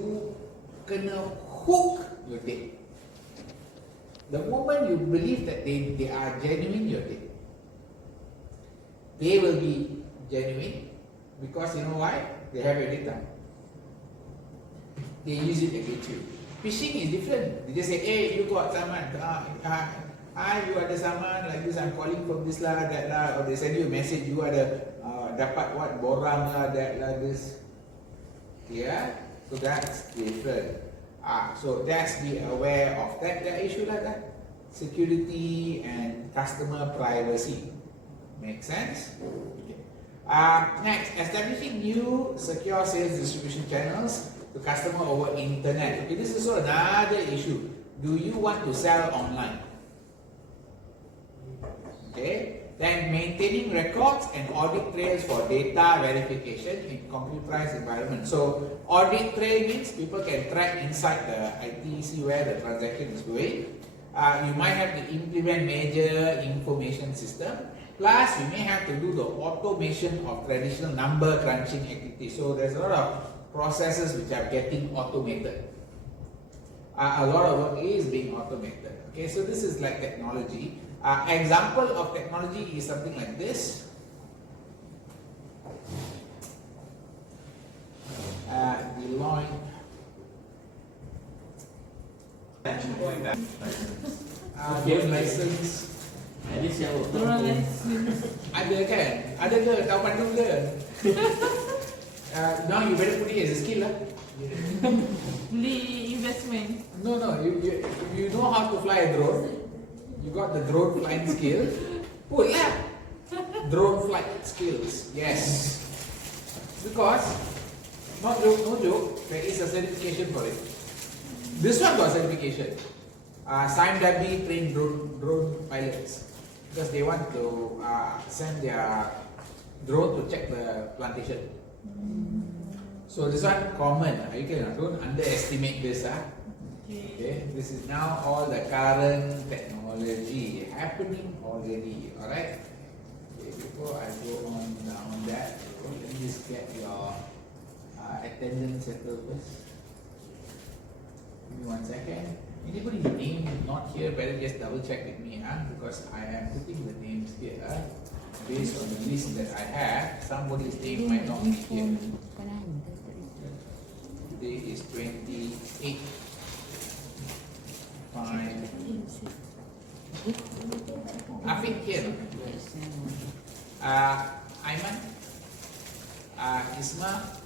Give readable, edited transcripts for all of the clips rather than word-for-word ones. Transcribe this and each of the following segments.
you kena hook your date. The moment you believe that they are genuine, you're dead. They will be genuine because you know why? They have your data. They use it against you. Phishing is different. They just say, hey, you got someone. Hi, you ada saman like this. I'm calling from this lah, that lah. Or they send you a message. You ada dapat what borang lah, that lah, this. Yeah. So that's different. So that's be aware of that issue like that. Security and customer privacy. Make sense? Okay. Next, establishing new secure sales distribution channels to customer over internet. Okay, this is also another issue. Do you want to sell online? Okay. Then maintaining records and audit trails for data verification in computerized environment. So audit trail means people can track inside the IT, see where the transaction is going. You might have to implement major information system. Plus, you may have to do the automation of traditional number crunching activities. So there's a lot of processes which are getting automated. A lot of work is being automated. Okay, so this is like technology. Example of technology is something like this. Deloitte. License. Ada kan? Ada ke? Tahu pandu ke? Now you better put it as a skill lah. Beli investment. No, you know how to fly a drone. You got the drone flying skill. Put lah. Drone flight skills. Yes. Because no joke, there is a certification for it. This one got certification. SIMDABI trained drone pilots because they want to send their drone to check the plantation. So this one common. You can don't underestimate this. Okay, this is now all the current technology happening already. All right. Okay, before I go on down that, let me just get your attendance settled first. Give me 1 second. Anybody's name is not here, better just double check with me, because I am putting the names here based on the list that I have. Somebody's name might not be here. Today is 28. Fine. Afiq here. Aiman. Isma.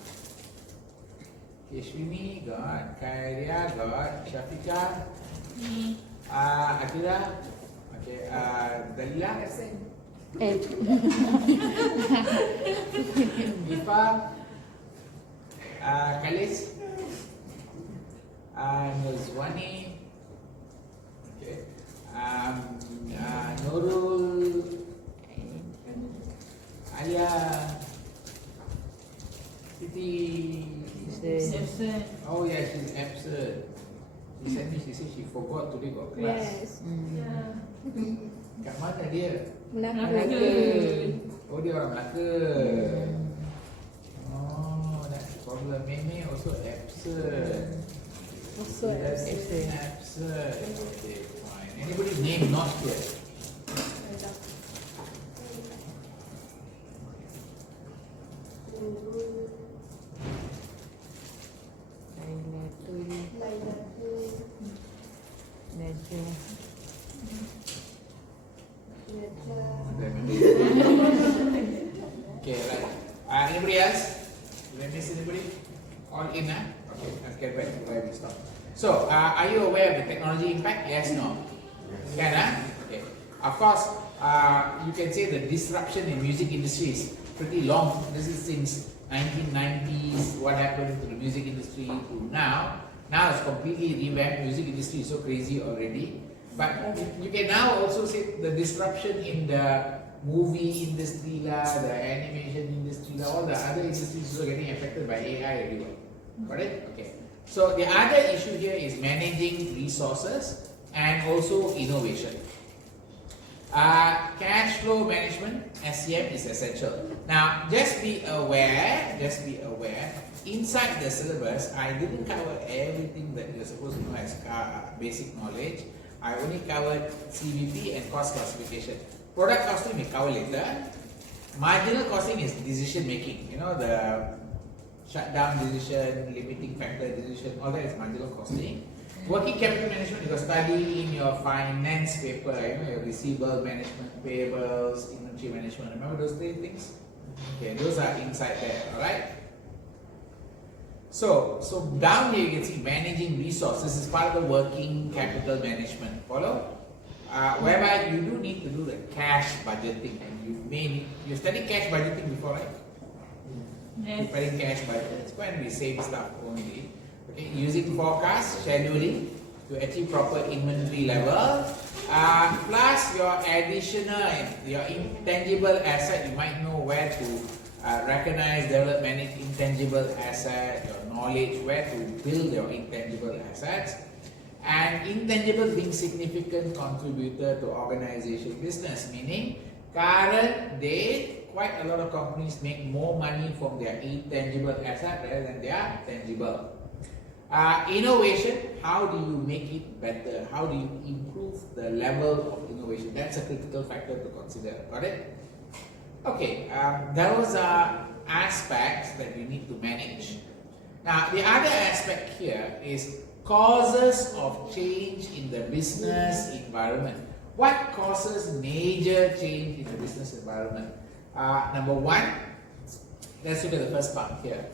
Keshwini got. Kairia got. Shafika. Akira. Okay. Dalila. Ifa. Khalis. Nuzwani. Okay. Nurul. Alia. Siti. Absent. Oh yeah, she's absent. She said she forgot today got class. Yes. Yeah. Kat mana dia? Melaka. Oh, dia orang Melaka. Oh, that's the problem. Meme also absent. Also absent. Absent. Okay, fine. Anybody's name not here? Okay, right. Anybody else? Did I miss anybody? All in, Okay, let's get back to where we stopped. So, are you aware of the technology impact? Yes, no? Can, Okay. Of course, you can say the disruption in music industry is pretty long. This is since 1990s, what happened to the music industry to now. Now it's completely revamped. Music industry is so crazy already. But you can now also say the disruption in the movie industry, the animation industry, all the other industries are getting affected by AI everywhere. Got it? Okay. So the other issue here is managing resources and also innovation. Cash flow management, SCM, is essential. Now, just be aware inside the syllabus, I didn't cover everything that you're supposed to know as basic knowledge. I only covered CVP and cost classification. Product costing we cover later. Marginal costing is decision making. You know, the shutdown decision, limiting factor decision, all that is marginal costing. Working capital management, you got study in your finance paper, you know, your receivable management, payables, inventory management. Remember those three things? Okay, those are inside there, alright? So down here you can see managing resources is part of the working capital management. Follow? Whereby you do need to do the cash budgeting, and you studied cash budgeting before, right? Yes. Preparing cash budget. It's going to be same stuff only. Okay, using forecast, scheduling to achieve proper inventory level. Plus your additional, your intangible asset, you might know where to recognize, develop, manage intangible asset, your knowledge, where to build your intangible assets. And intangible being significant contributor to organization business, meaning current day, quite a lot of companies make more money from their intangible asset rather than their tangible. Innovation, how do you make it better? How do you improve the level of innovation? That's a critical factor to consider. Got it? Okay, those are aspects that you need to manage. Now, the other aspect here is causes of change in the business environment. What causes major change in the business environment? Number one, let's look at the first part here.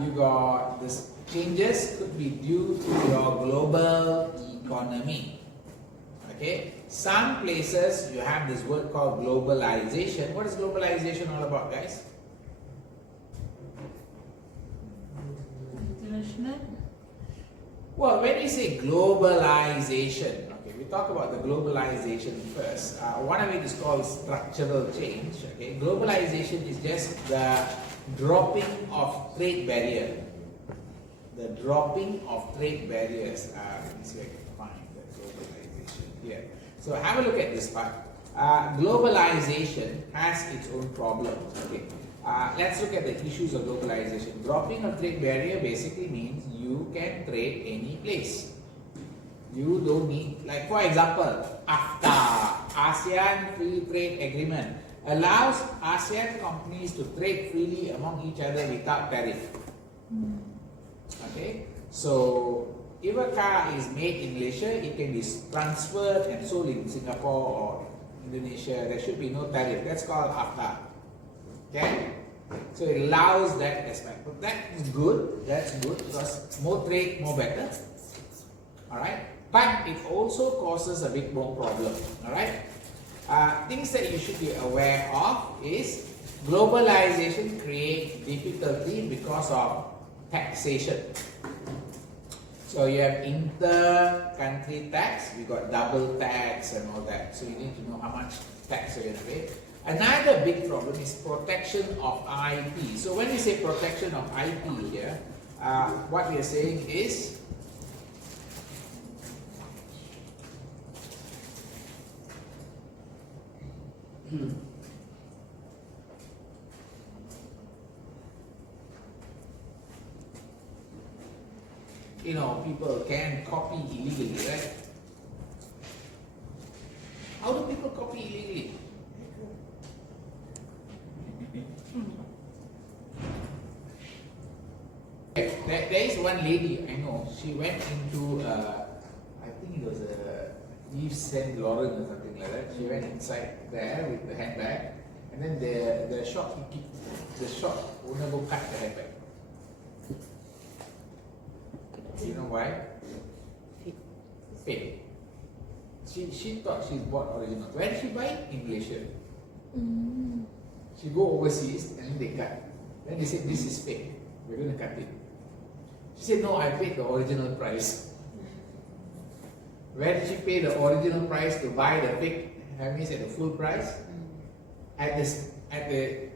You got this changes could be due to your global economy. Okay, some places you have this word called globalization. What is globalization all about, guys? International. Well, when we say globalization, okay, we talk about the globalization first. One of it is called structural change. Okay, globalization is just the dropping of trade barrier. The dropping of trade barriers. Let me see if I can find the globalization here. So have a look at this part. Globalization has its own problems. Okay. Let's look at the issues of globalization. Dropping of trade barrier basically means you can trade any place. You don't need, like for example, AFTA, ASEAN Free Trade Agreement, allows ASEAN companies to trade freely among each other without tariff. Okay, so if a car is made in Malaysia, it can be transferred and sold in Singapore or Indonesia. There should be no tariff. That's called AFTA. Okay, so it allows that aspect. But that is good. That's good because more trade, more better. All right, but it also causes a bit more problem. All right, things that you should be aware of is globalization creates difficulty because of taxation. So you have inter-country tax, we got double tax and all that. So you need to know how much tax you're going to pay. Another big problem is protection of IP. So when we say protection of IP here, what we are saying is you know, people can copy illegally, right? How do people copy illegally? There is one lady I know, she went into, I think it was a Yves Saint Laurent or something like that. She went inside there with the handbag, and then the shop owner go cut the handbag. You know why? Fake. She thought she bought original. Where did she buy it? In Malaysia. She go overseas and then they cut. Then they said this is fake. We're going to cut it. She said no, I paid the original price. Where did she pay the original price to buy the fake Hermes at the full price? At the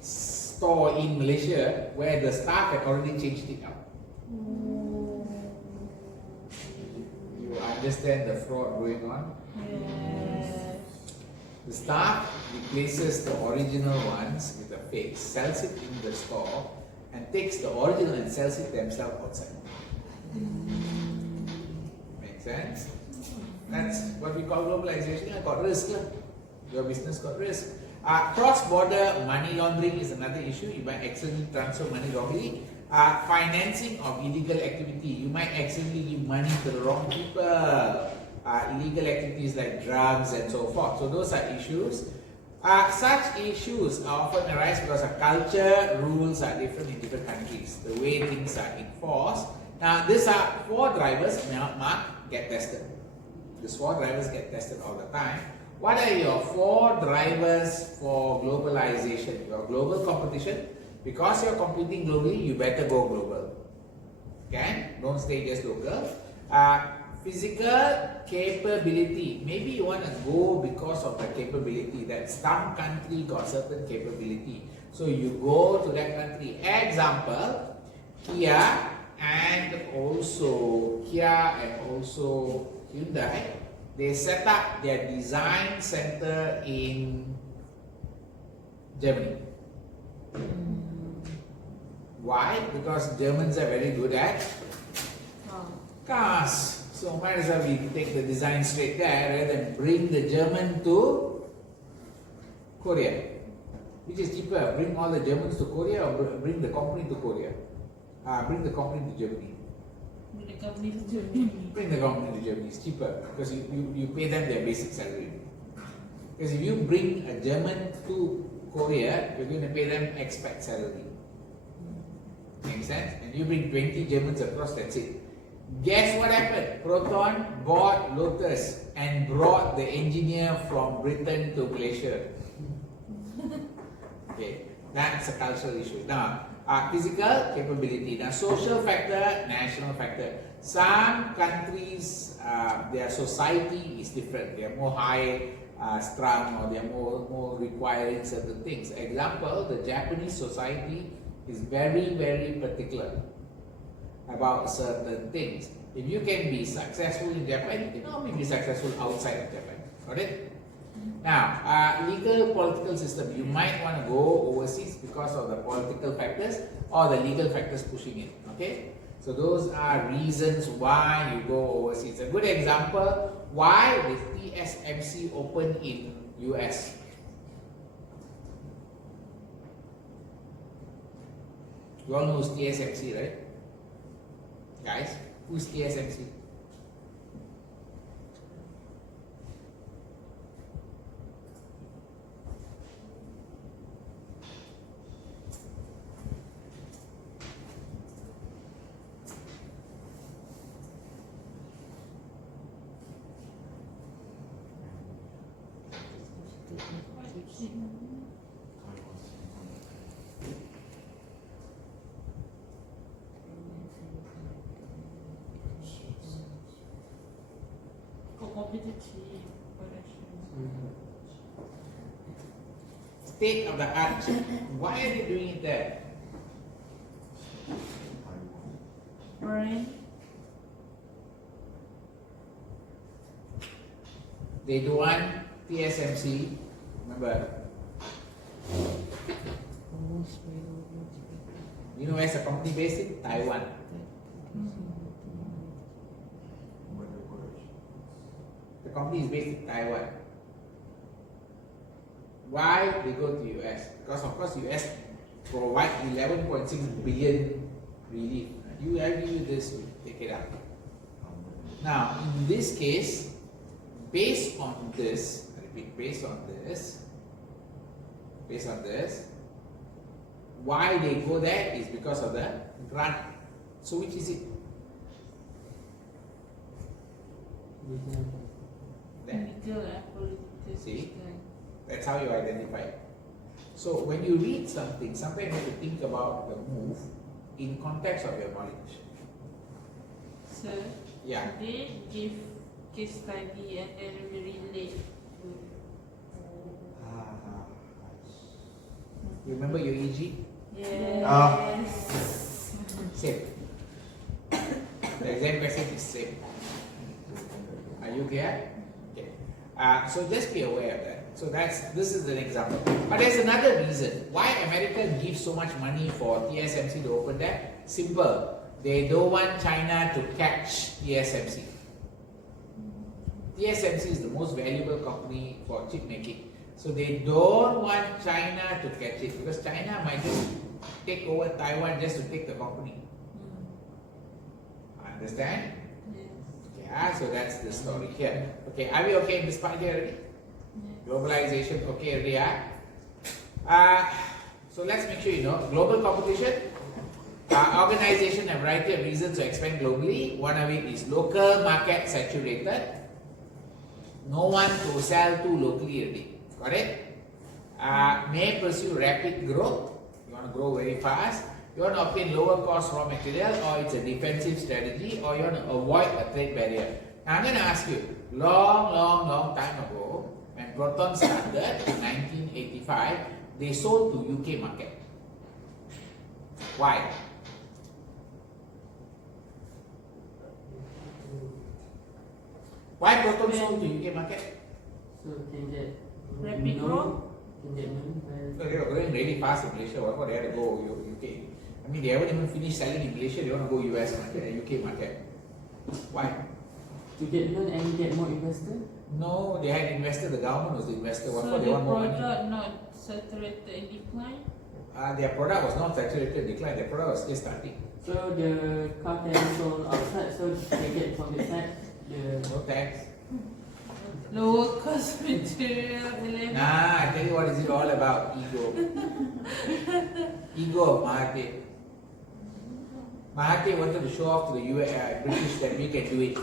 store in Malaysia where the staff had already changed it out. You understand the fraud going on? Yes. The staff replaces the original ones with the fake, sells it in the store, and takes the original and sells it themselves outside. Make sense? That's what we call globalization. I got risk. Your business got risk. Cross-border money laundering is another issue. You might accidentally transfer money wrongly. Financing of illegal activity. You might accidentally give money to the wrong people. Illegal activities like drugs and so forth. So those are issues. Such issues often arise because our culture rules are different in different countries. The way things are enforced. Now these are 4 drivers. Mark, get tested. These 4 drivers get tested all the time. What are your 4 drivers for globalization? Your global competition. Because you're competing globally, you better go global. Okay? Don't stay just local. Physical capability. Maybe you want to go because of the capability that some country got certain capability. So you go to that country. Example, Kia and also Hyundai. They set up their design center in Germany. Why? Because Germans are very good at cars. So might as well we take the design straight there rather than bring the German to Korea. Which is cheaper? Bring all the Germans to Korea or bring the company to Korea? Bring the company to Germany. Bring the company to Germany. Bring the company to Germany. It's cheaper because you pay them their basic salary. Because if you bring a German to Korea, you're going to pay them expat salary. Makes sense? And you bring 20 Germans across, that's it. Guess what happened? Proton bought Lotus and brought the engineer from Britain to Malaysia. Okay, that's a cultural issue. Now, physical capability. Now, social factor, national factor. Some countries, their society is different. They are more high strung or they are more requiring certain things. Example, the Japanese society is very, very particular about certain things. If you can be successful in Japan, you can only be successful outside of Japan. Got it? Now, legal political system. You might want to go overseas because of the political factors or the legal factors pushing it. Okay? So those are reasons why you go overseas. A good example, why did TSMC open in US? You all know who's TSMC, right? Guys, who's TSMC? State of the art. Why are they doing it there? Brain. They don't want TSMC. Remember, you know where's the company based in? Taiwan. The company is based in Taiwan. Why they go to US? Because of course US provide 11.6 billion relief. I give you this, take it up. Now in this case, based on this, I repeat, based on this, why they go there is because of the grant. So which is it? There. See? That's how you identify it. So when you read something, sometimes you have to think about the move in context of your knowledge. Sir, Yeah. they give case study and then we relate to. You remember your EG? Yes. Same. The exam question is same. Are you clear? Okay. So just be aware of that. So this is an example. But there's another reason why America gives so much money for TSMC to open there. Simple. They don't want China to catch TSMC. TSMC is the most valuable company for chip making. So they don't want China to catch it because China might just take over Taiwan just to take the company. Understand? Yes. Yeah, so that's the story here. Okay, are we okay in this part here already? Globalization, okay already, so let's make sure you know, global competition, organization and variety of reasons to expand globally. One of it is local market saturated. No one to sell to locally already. Got it? May pursue rapid growth. You want to grow very fast. You want to obtain lower cost raw material, or it's a defensive strategy, or you want to avoid a trade barrier. Now I'm going to ask you, long time ago, when Proton started in 1985, they sold to UK market. Why? Why Proton sold to UK market? So can get Rapid growth? Can get money by They were growing really fast in Malaysia. Why they had to go UK? I mean, they haven't even finished selling in Malaysia. They want to go US market and UK market. Why? to get loan and get more investor? No, they had invested. The government was the investor. What So for? They the want more money. product not saturated and decline? Their product was not saturated decline. Their product was still starting. So the car can be sold outside, so they get from the side. No tax. Lower cost material. Nah, I tell you what is it all about? Ego. Ego of Mahathir. Mahathir wanted to show off to the British that we can do it.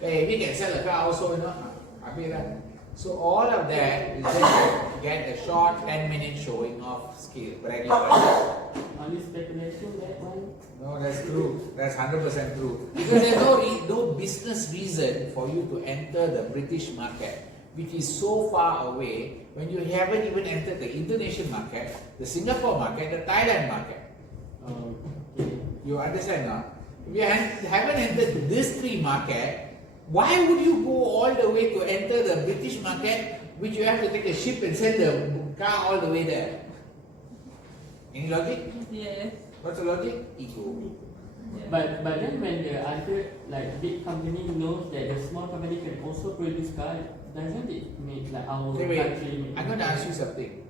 Hey, we can sell a car also, you know. So all of that is just to get a short 10-minute showing off skill, bragging rights. Only speculation, that one. No, that's true. That's 100% true. Because there's no business reason for you to enter the British market, which is so far away, when you haven't even entered the Indonesian market, the Singapore market, the Thailand market. Okay. You understand now? If you haven't entered these three markets, why would you go all the way to enter the British market, which you have to take a ship and send the car all the way there? Any logic? Yes. What's the logic? Ego. Yeah. But then when the other like big company knows that the small company can also produce car, doesn't it make like our Wait, country make I'm going to ask you something.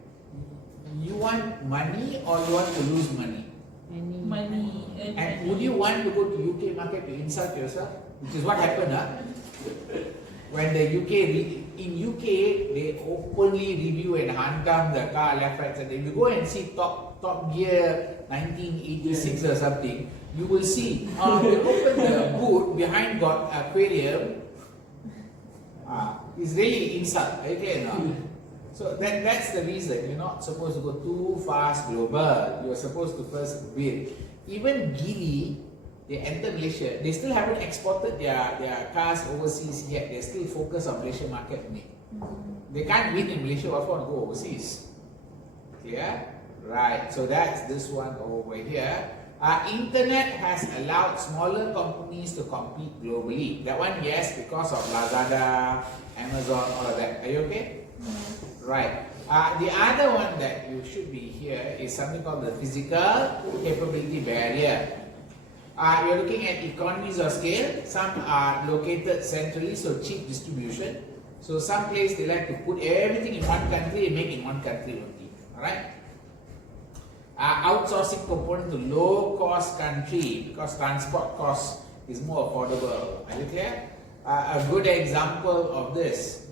You want money or you want to lose money? Money And would you want to go to UK market to insult yourself? Which is what happened, when the in UK, they openly review and hunt down the car left, right, and if you go and see Top Gear 1986 or something, you will see, they open the boot, behind got aquarium, it's really insult, okay? No? So that's the reason, you're not supposed to go too fast global, you're supposed to first build. Even Geely, they enter Malaysia, they still haven't exported their cars overseas yet, they still focus on Malaysia market only. They can't win in Malaysia, what for to go overseas? Clear? Right, so that's this one over here. Internet has allowed smaller companies to compete globally. That one, yes, because of Lazada, Amazon, all of that. Are you okay? Right. The other one that you should be here is something called the physical capability barrier. You're looking at economies of scale. Some are located centrally, so cheap distribution. So some place they like to put everything in one country and make in one country only. Alright? Outsourcing component to low cost country because transport cost is more affordable. Are you clear? A good example of this,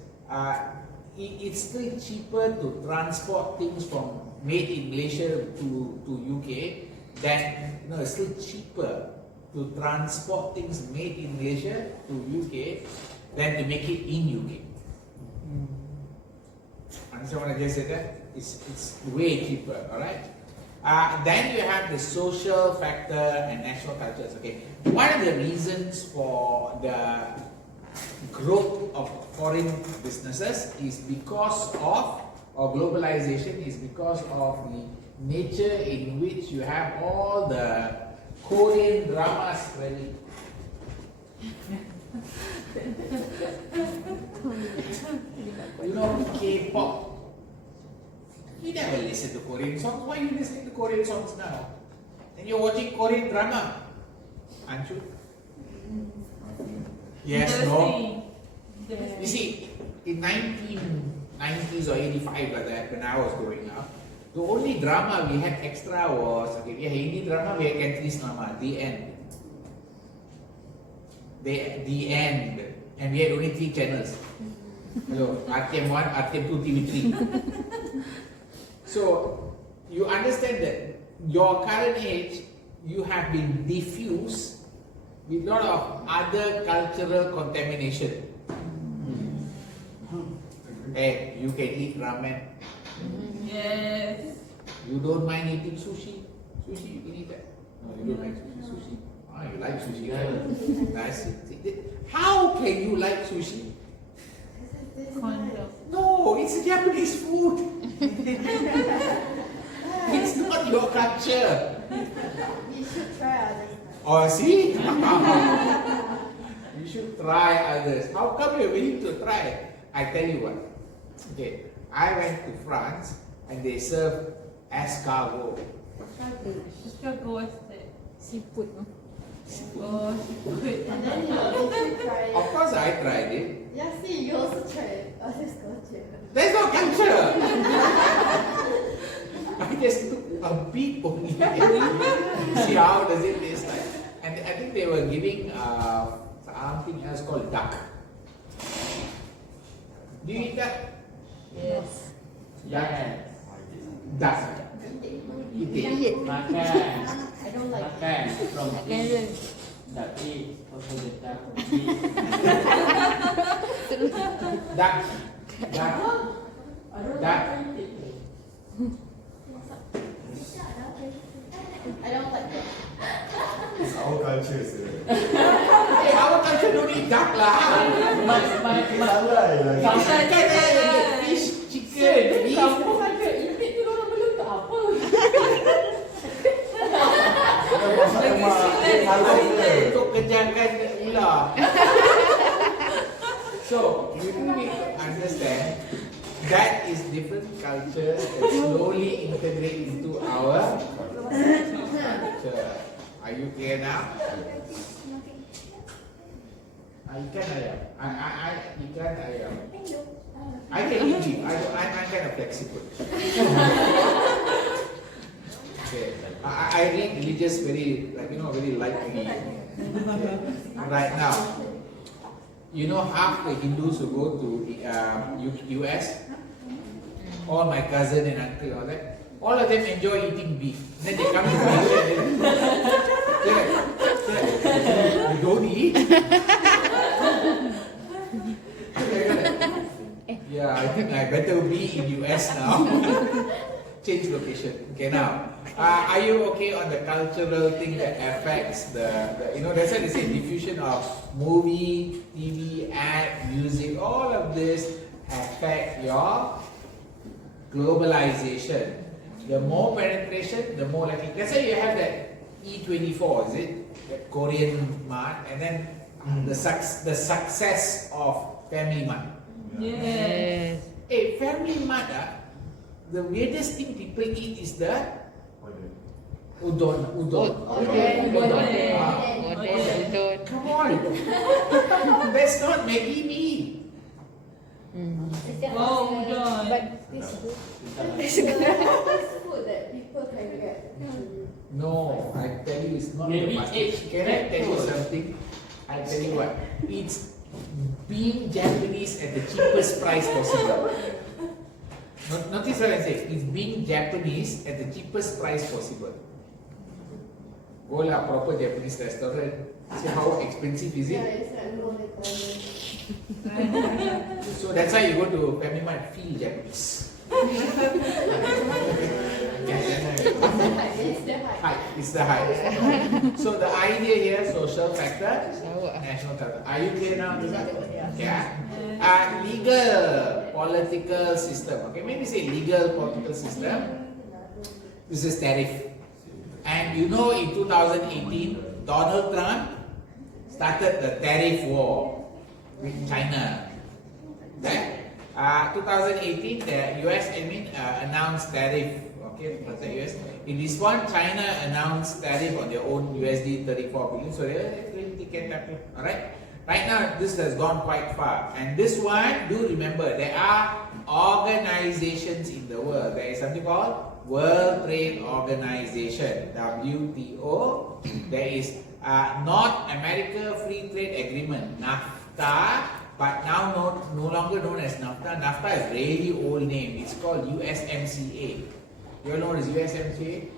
it's still cheaper to transport things from made in Malaysia to UK than, it's still cheaper to transport things made in Malaysia to UK than to make it in UK. Understand what I just said there? It's way cheaper, alright? Then you have the social factor and national cultures. Okay, one of the reasons for the growth of foreign businesses is because of, or globalization is because of the nature in which you have all the Korean dramas spreading. You know, K-pop. You never listen to Korean songs. Why are you listening to Korean songs now? And you're watching Korean drama, aren't you? Yes, no. You see, in 1990s or 85 like that, when I was growing up, the only drama we had extra was, okay, we had Hindi drama, we had Cantonese drama, The End. The End. And we had only 3 channels. Hello, RTM 1, RTM 2, TV 3. So, you understand that your current age, you have been diffused with a lot of other cultural contamination. Hey, you can eat ramen. Yes. You don't mind eating sushi. Sushi, you can eat that. No, you don't like sushi. Ah, you like sushi, right? Nice. How can you like sushi? Condom. No, it's Japanese food. It's not your culture. You should try others. Oh, see? You should try others. How come you're willing to try? I tell you what. Okay, I went to France and they serve escargot. Escargot, what's that? Seafood. Oh, seafood. And then you should try it. Of course, I tried it. Yeah, see, you also try it. Others got it. There's no culture. I just took a bit only. See how does it taste like? And I think they were giving something else called duck. Do you eat that? Yes. Yes. Duck. Eat it. Makan. I don't like it. Makan. From Makan eat. je. Duck eat. Also the duck eat. Duck. Duck. I don't Duck. like it. I don't like it. It's our culture, sir. Hey, our culture don't eat duck lah. My Salah lah. Kan fish, chicken, beef. kampung ada itik tu orang belum tak apa. Kita masak lemak halal je. Untuk kejagaan ular. So, you need to understand that is different cultures that slowly integrate into our culture. Are you clear now? Ikan ayam. Ikan ayam. I can eat beef. I'm kind of flexible. Okay. I read religious very, very lightly. Right now, you know half the Hindus who go to US, all my cousin and uncle, all of them enjoy eating beef. Then they come to Malaysia and they're like, you don't eat? Yeah, I think I better be in US now. Change location. Okay, now, are you okay on the cultural thing that affects that's why they say diffusion of movie, TV, ad, music, all of this affect your globalization. The more penetration, the more likely. That's why you have that E24, is it? That Korean mart, and then the success of Family Mart. Yes. Hey, Family Mart, the weirdest thing people eat is the udon. Okay. Udon. Come on, that's not Maggie mee. Wow, udon. But this food. It's the first food that people can get. No, I tell you, it's not Maybe the fast it's food. Can I tell you food. something? I tell you what, it's being Japanese at the cheapest price possible. Notice what I say. It's being Japanese at the cheapest price possible. Go la proper Japanese restaurant. See how expensive is Yeah, it? it's like more Italian. So that's why you go to Family Mart, feel Japanese. It's the height. Height, it's the height. So the idea here, social factor, Sawa. national factor. Are you clear now? Yeah. Legal political system. Okay, maybe say legal political system. This is tariff. And you know, in 2018, Donald Trump started the tariff war with China. Right? 2018, the US announced tariff. Okay, what's the US? In response, China announced tariff on their own USD 34 billion. So they're going to get that. All right. Right now, this has gone quite far. And this one, do remember, there are organizations in the world. There is something called World Trade Organization, WTO. There is North America Free Trade Agreement, NAFTA, but now no longer known as NAFTA. NAFTA is a really old name. It's called USMCA. You all know what is USMCA?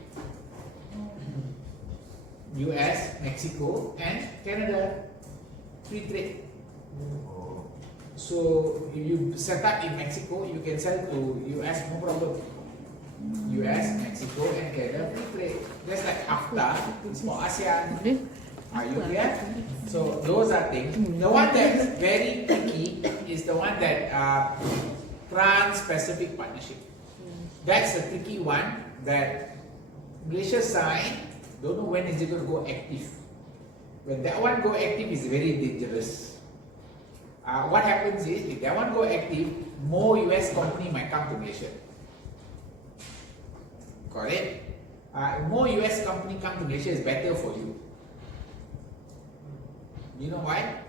US, Mexico, and Canada. Free trade. So if you set up in Mexico, you can sell to US, no problem. US, Mexico, and Canada, free trade. That's like AFTA, it's for ASEAN. Are you clear? So those are things. The one that's very tricky is the one that Trans-Pacific Partnership. That's the tricky one that Malaysia signed. Don't know when is it going to go active. When that one go active, is very dangerous. What happens is, if that one go active, more US company might come to Malaysia. Got it? More US company come to Malaysia is better for you. You know why?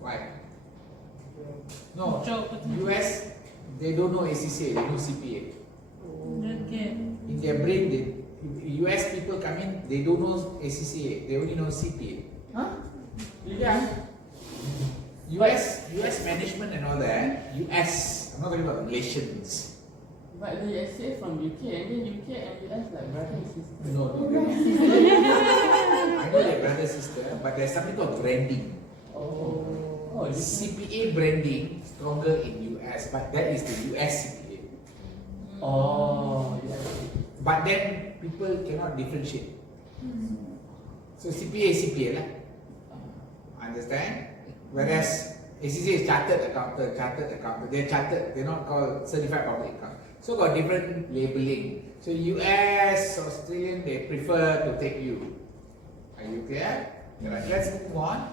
Why? No, US, they don't know ACCA, they know CPA. Okay. In their brain, US people come in, they don't know ACCA, they only know CPA. Huh? Yeah. US management and all that, US, I'm not talking about Malaysians. But they say from UK and then UK and US like brother and sister. No, I know they're brother sister, but there's something called branding. Oh, CPA branding stronger in US, but that is the US CPA. Oh, yeah. But then people cannot differentiate. So CPA is CPA lah. Understand? Whereas ACCA is chartered accountant. They're chartered, they're not called certified public accountant. So got different labeling. So US, Australian, they prefer to take you. Are you clear? Right, let's move on.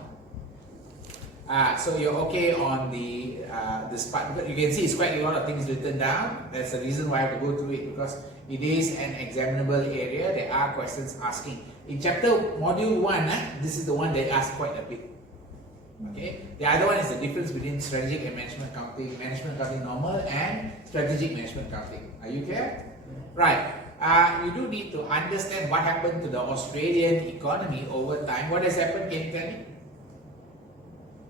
So you're okay on the this part. You can see it's quite a lot of things written down. That's the reason why I have to go through it, because it is an examinable area. There are questions asking. In chapter module 1, this is the one they ask quite a bit. Okay. The other one is the difference between strategic and management accounting normal, and strategic management accounting. Are you clear? Right. You do need to understand what happened to the Australian economy over time. What has happened? Can you tell me?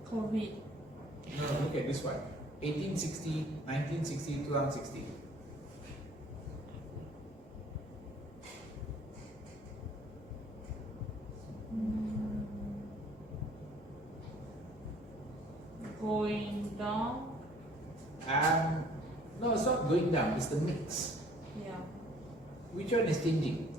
COVID. No, look at this one. 1860, 1960, 2060. Going down. No, it's not going down. It's the mix. Yeah. Which one is changing?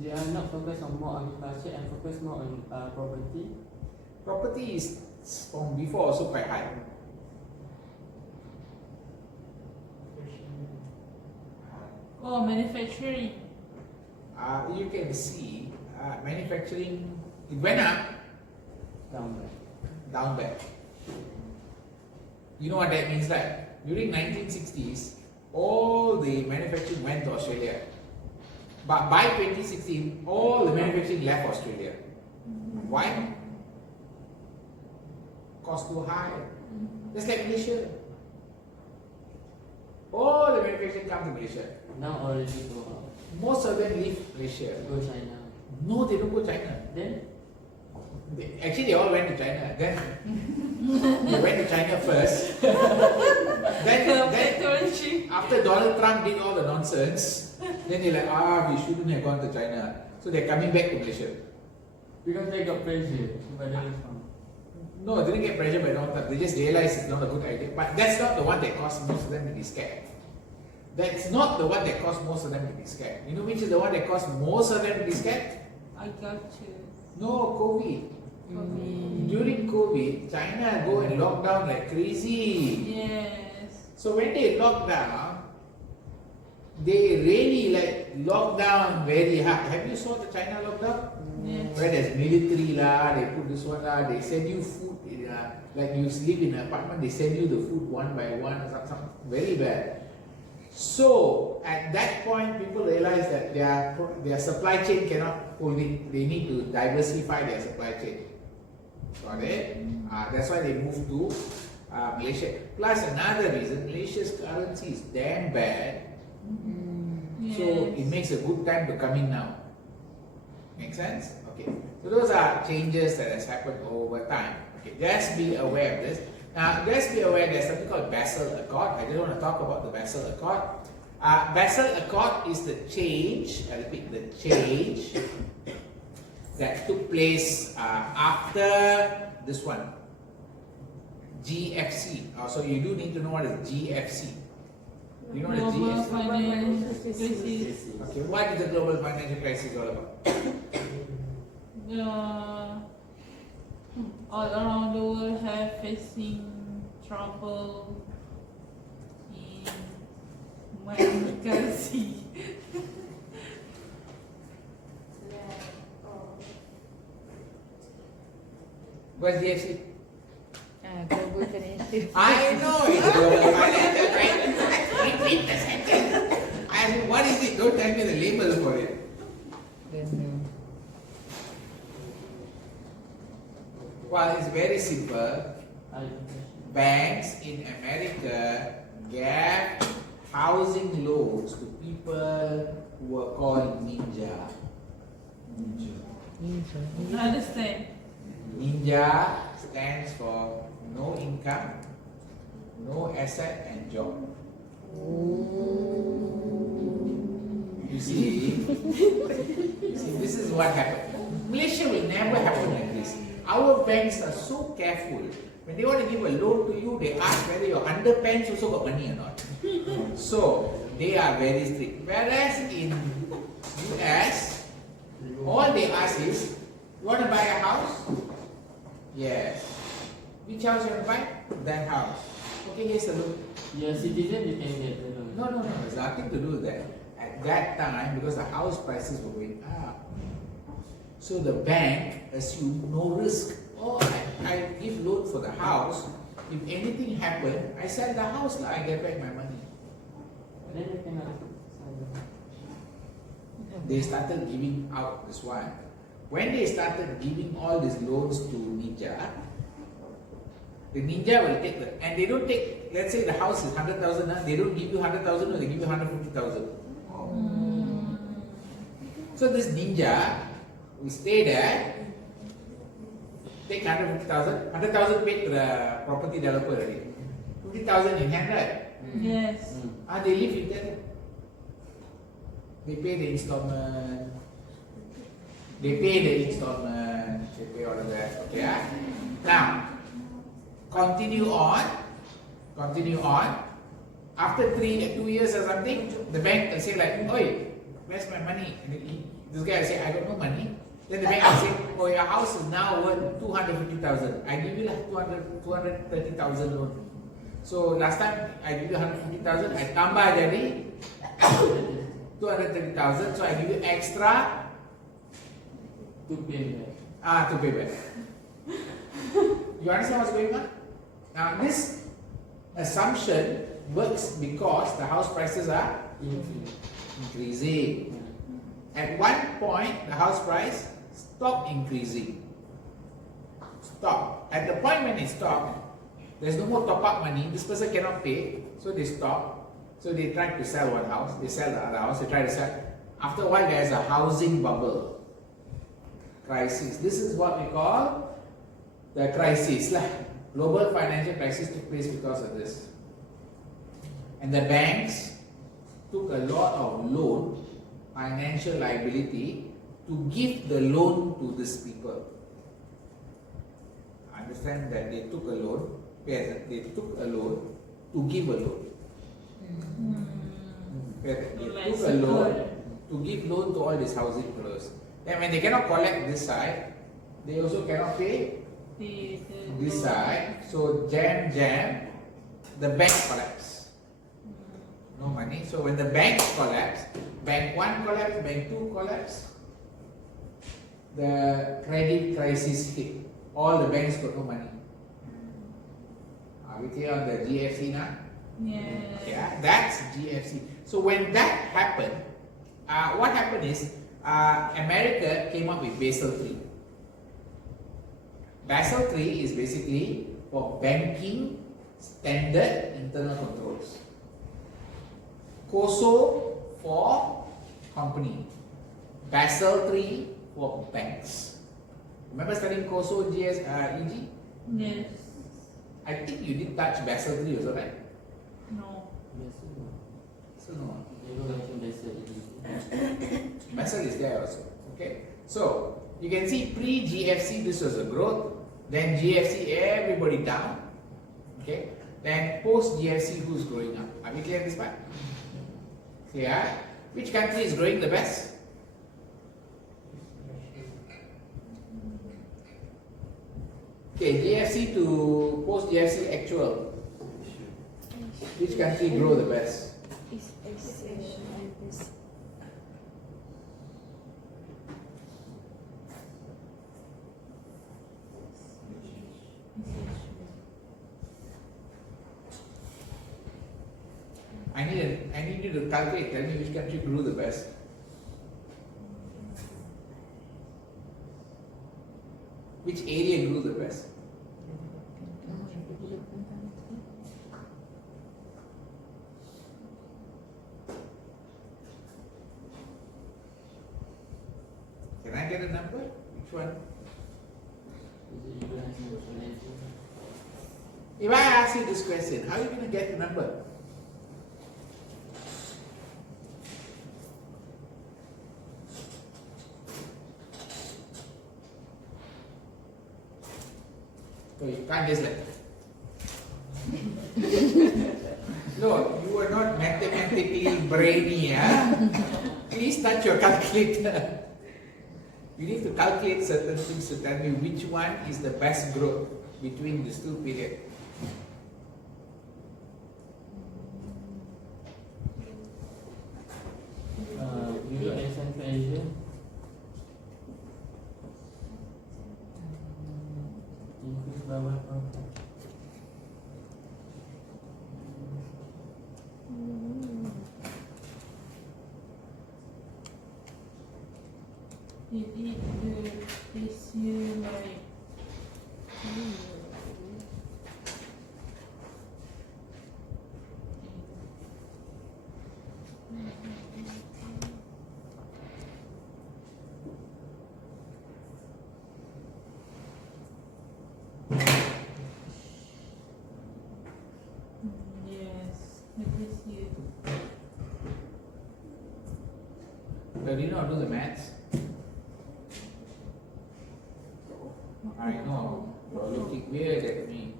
They are not focused on more agriculture and focus more on property. Property is from before also quite high. Oh, manufacturing. You can see manufacturing, it went up, down back. You know what that means, right? During 1960s, all the manufacturing went to Australia. But by 2016, all the manufacturing left Australia. Why? Cost too high. Just like Malaysia. All the manufacturing come to Malaysia. Now already go out. Most of them leave Malaysia. Go China. No, they don't go China. Then Actually, they all went to China. Then they went to China first. then after Donald Trump did all the nonsense, then they're like, we shouldn't have gone to China. So they're coming back to Malaysia. because they got pressure by Donald Trump. No, they didn't get pressure by Donald Trump. They just realized it's not a good idea. But that's not the one that caused most of them to be scared. That's not the one that caused most of them to be scared. You know which is the one that caused most of them to be scared? I got you. No, COVID. COVID. During COVID, China go and lock down like crazy. Yes. So when they lock down, they really like lock down very hard. Have you saw the China lockdown? Yes. Where there's military lah, they put this one lah, they send you food, like you live in an apartment, they send you the food one by one, something very bad. So at that point, people realize that their supply chain cannot hold it. They need to diversify their supply chain. Got it? That's why they moved to Malaysia. Plus another reason, Malaysia's currency is damn bad. So it makes a good time to come in now. Make sense? Okay. So those are changes that has happened over time. Okay. Just be aware of this. Now, just be aware there's something called Basel Accord. I just want to talk about the Basel Accord. Basel Accord is the change, I repeat, the change that took place after this one, GFC. So you do need to know what is GFC. You know what is Global GFC? financial crisis. Okay, what is the global financial crisis all about? All around the world have facing trouble in money currency. What's GFC? Global financial. I know it's global financial crisis. Repeat the sentence. What is it? Don't tell me the label for it. Don't know. Well, it's very simple. I Banks in America gave housing loans to people who were called ninja. Understand? Ninja stands for no income, no asset, and job. You see, this is what happened. Malaysia will never happen like this. Our banks are so careful. When they want to give a loan to you, they ask whether your underpants also got money or not. So they are very strict. Whereas in US, all they ask is, you want to buy a house? Yes. Which house you want to buy? That house. Okay, here's the loan. you're a citizen, you can get the loan. No, there's nothing to do with that. At that time, because the house prices were going up, so the bank assumed no risk. Oh, I give loan for the house. If anything happened, I sell the house, I get back my money. Then you cannot. They started giving out this one. When they started giving all these loans to Ninja, the Ninja will take and they don't take, let's say the house is 100,000, they don't give you 100,000, or they give you 150,000. So this Ninja will stay there, take 150,000, 100,000 paid to the property developer already. 50,000 in hand, right? Yes. They live with them. They pay the installment. They pay all of that. Okay. Now, continue on. After 2 years or something, the bank will say like, "Oi, where's my money?" And this guy will say, "I don't know money." Then the bank will say, "Oh, your house is now worth 250,000. I give you like 230,000 loan. So last time I give you 150,000, I tambah jadi 230,000. So I give you extra To pay back. to pay back." You understand what's going on? Now this assumption works because the house prices are increasing. At one point, the house price stopped increasing. Stop. At the point when it stopped, there's no more top-up money. This person cannot pay, so they stop. So they try to sell one house. They sell the other house. They try to sell. After a while, there's a housing bubble crisis. This is what we call the crisis. Global financial crisis took place because of this. And the banks took a lot of loan, financial liability, to give the loan to these people. Understand that they took a loan, they took a loan to give a loan. They took a loan to give loan to all these housing fellows. Then when they cannot collect this side, they also cannot pay this side. So jam, the bank collapse. No money. So when the banks collapse, bank 1 collapse, bank 2 collapse, the credit crisis hit. All the banks got no money. Are we clear on the GFC now? Yes. Yeah, that's GFC. So when that happened, what happened is America came up with Basel III. Basel III is basically for banking standard internal controls. COSO for company. Basel III for banks. Remember studying COSO, EG? Yes. I think you did touch Basel III also, right? No. So no. They don't mention Basel. Basel is there also. Okay. So you can see pre-GFC this was a growth. Then GFC everybody down. Okay. Then post-GFC who's growing up? Are we clear on this part? Yeah. Which country is growing the best? Okay, GFC to post-GFC actual. Which country grow the best? I need you to calculate. Tell me which country grew the best. Which area grew the best? Can I get a number? Which one? If I ask you this question, how are you going to get the number? So you can't just like no, you are not mathematically brainy, Please touch your calculator. You need to calculate certain things to tell me which one is the best growth between these two periods. Europe and Central Asia. Increase by 1.5. This year like yes, this year. But you know how to do the maths? I know, you're looking weird at me,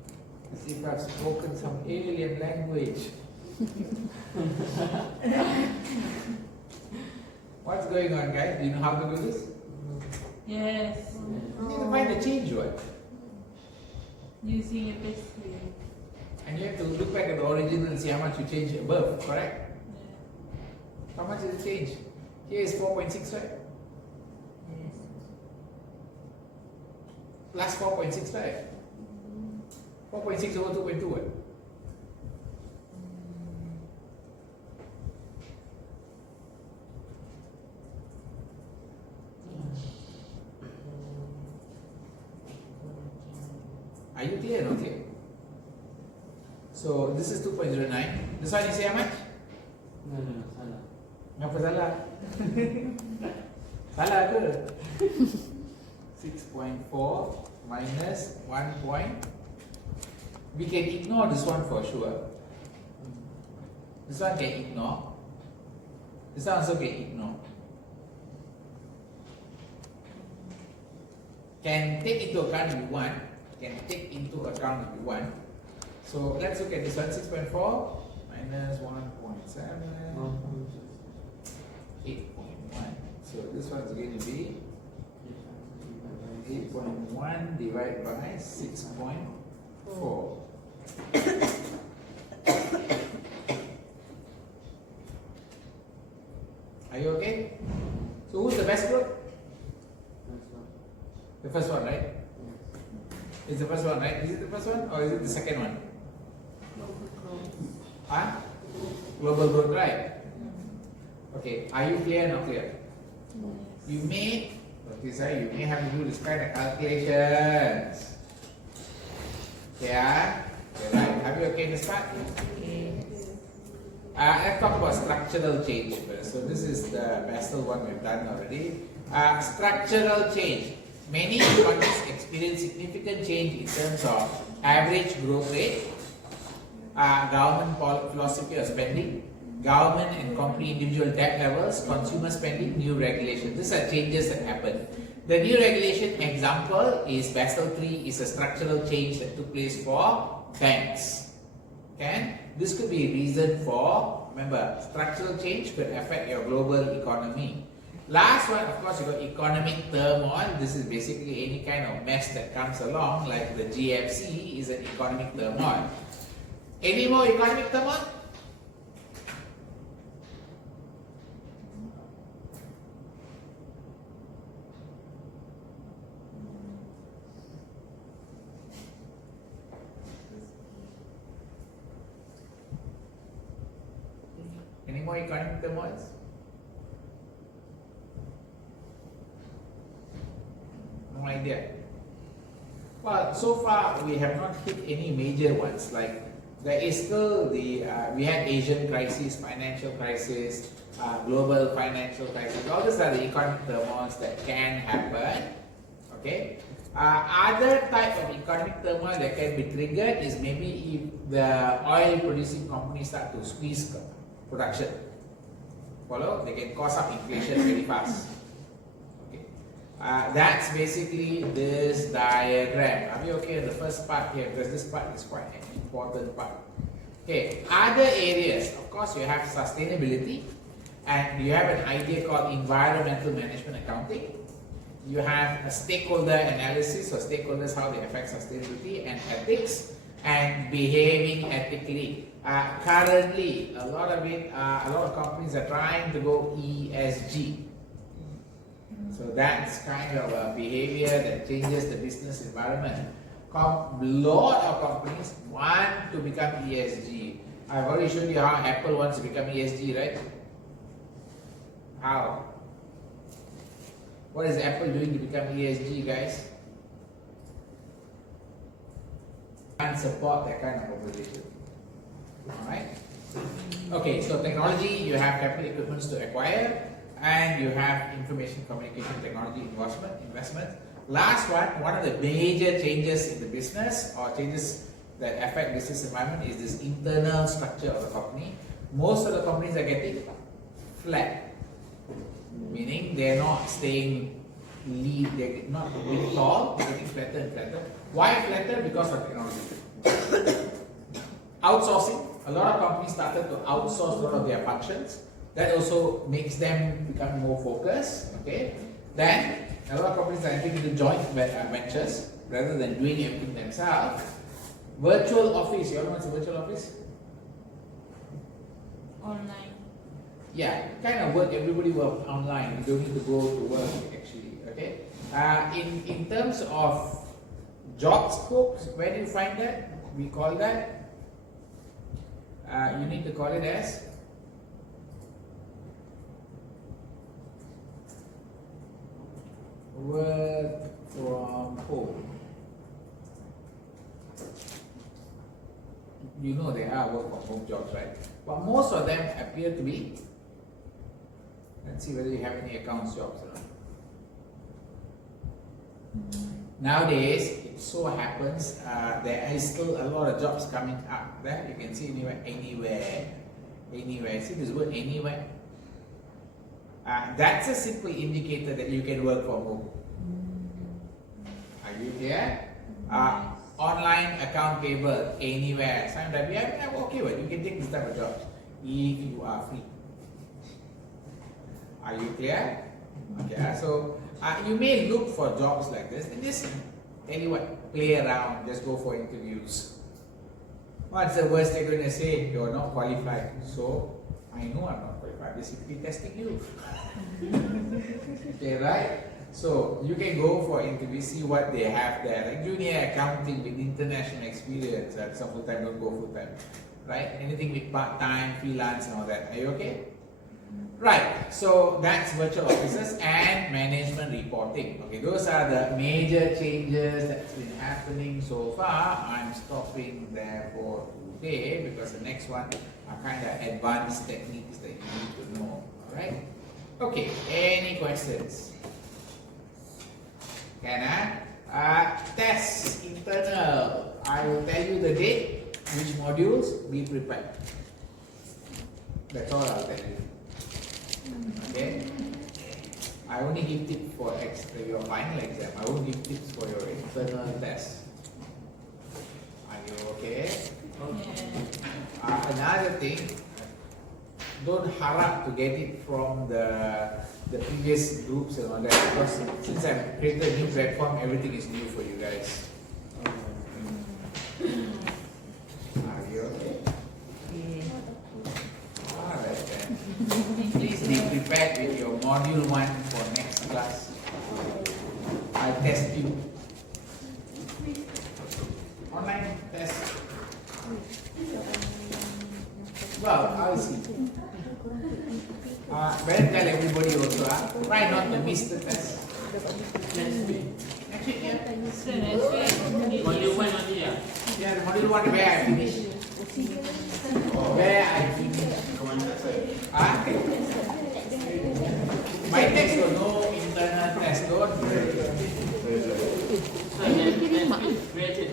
as if I've spoken some alien language. What's going on, guys? Do you know how to do this? Yes. You need to find the change, what? Using a pastry. And you have to look back at the original and see how much you changed above, correct? Yeah. How much did it change? Here is 4.6, right? Plus 4.6, right? 4.6 over 2.2, what? Are you clear or not clear? So this is 2.09. This one you say how much? No, salah. Kenapa salah? Salah ke? 6.4 minus 1 point. We can ignore this one for sure. This one can ignore. This one also can ignore. Can take into account if you want. Can take into account if you want. So let's look at this one. 6.4 minus 1.7. 8.1. So this one is going to be 8.1 divided by 6.4. Are you okay? So who's the best group? The first one, right? It's the first one, right? Is it the first one or is it the second one? Huh? Global growth, right? Okay, are you clear or not clear? You may, what is that? You may have to do this kind of calculations. Yeah? Okay, right. Have you okay to start? Okay. Let's talk about structural change first. So this is the Basel one we've done already. Structural change. Many economies experience significant change in terms of average growth rate, government philosophy of spending, government and company individual debt levels, consumer spending, new regulations. These are changes that happen. The new regulation example is Basel III is a structural change that took place for banks. Okay? This could be a reason for, remember, structural change could affect your global economy. Last one, of course, you got economic turmoil. This is basically any kind of mess that comes along, like the GFC is an economic turmoil. Any more economic turmoil? Any more economic turmoils? No idea. Well, so far we have not hit any major ones. Like there is still the we had Asian crisis, financial crisis, global financial crisis. All these are the economic turmoils that can happen. Okay. Other type of economic turmoil that can be triggered is maybe if the oil producing companies start to squeeze production. Follow? They can cause up inflation very fast. Okay. That's basically this diagram. Are we okay with the first part here? Because this part is quite an important part. Okay. Other areas, of course, you have sustainability, and you have an idea called environmental management accounting. You have a stakeholder analysis, so stakeholders, how they affect sustainability, and ethics, and behaving ethically. Currently, a lot of companies are trying to go ESG. So that's kind of a behavior that changes the business environment. A lot of companies want to become ESG. I've already shown you how Apple wants to become ESG, right? How? What is Apple doing to become ESG, guys? And support that kind of proposition. Alright? Okay, so technology, you have capital equipments to acquire, and you have information communication technology investment. Last one of the major changes in the business or changes that affect business environment is this internal structure of the company. Most of the companies are getting flat, meaning they're not staying lean, they're not really tall, they're getting flatter and flatter. Why flatter? Because of technology. Outsourcing. A lot of companies started to outsource a lot of their functions. That also makes them become more focused. Okay. Then a lot of companies are entering into joint ventures rather than doing everything themselves. Virtual office. You all know what's a virtual office? Online. Yeah, kind of work. Everybody work online. You don't need to go to work actually. Okay. In terms of job scopes, where do you find that? We call that. You need to call it as work from home. You know there are work from home jobs, right? But most of them appear to be. Let's see whether you have any accounts jobs or not. Nowadays, it so happens there is still a lot of jobs coming up. There you can see anywhere. See this word anywhere? That's a simple indicator that you can work from home. Are you clear? Online account payable anywhere. Sometimes we have okay, well, you can take this type of jobs if you are free. Are you clear? Okay, so you may look for jobs like this and just tell you what, play around, just go for interviews. What's the worst they're going to say? You're not qualified. So I know I'm not qualified. They're simply testing you. Okay, right? So you can go for interview, see what they have there. Like junior accounting with international experience. Some full time, don't go full time. Right? Anything with part time, freelance, and all that. Are you okay? Right. So that's virtual offices and management reporting. Okay, those are the major changes that's been happening so far. I'm stopping there for today because the next one are kind of advanced techniques that you need to know. Alright? Okay, any questions? Can I? Test internal. I will tell you the date, which modules, be prepared. That's all I'll tell you. Okay? I only give tips for your final exam. I won't give tips for your internal test. Are you okay? Another thing, don't harap to get it from the previous groups and all that, because since I've created a new platform, everything is new for you guys. Are you okay? Alright then. Please be prepared with your module 1 for next class. I'll test you. Online test. Well, I'll see. Better tell everybody also. Try not to miss the test. Next week. Actually, yeah. So next week, Module 1 only, yeah. Yeah, the module 1 where I finish. Where I finish. My text got no internal test, don't worry. So next week, graded.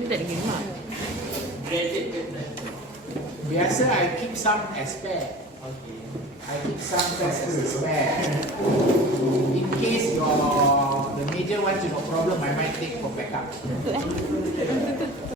Ni tak ada game mak. Graded ke tak? Biasa I keep some as spare. Okay. I keep some tests as spare. In case the major ones you got problem, I might take for backup.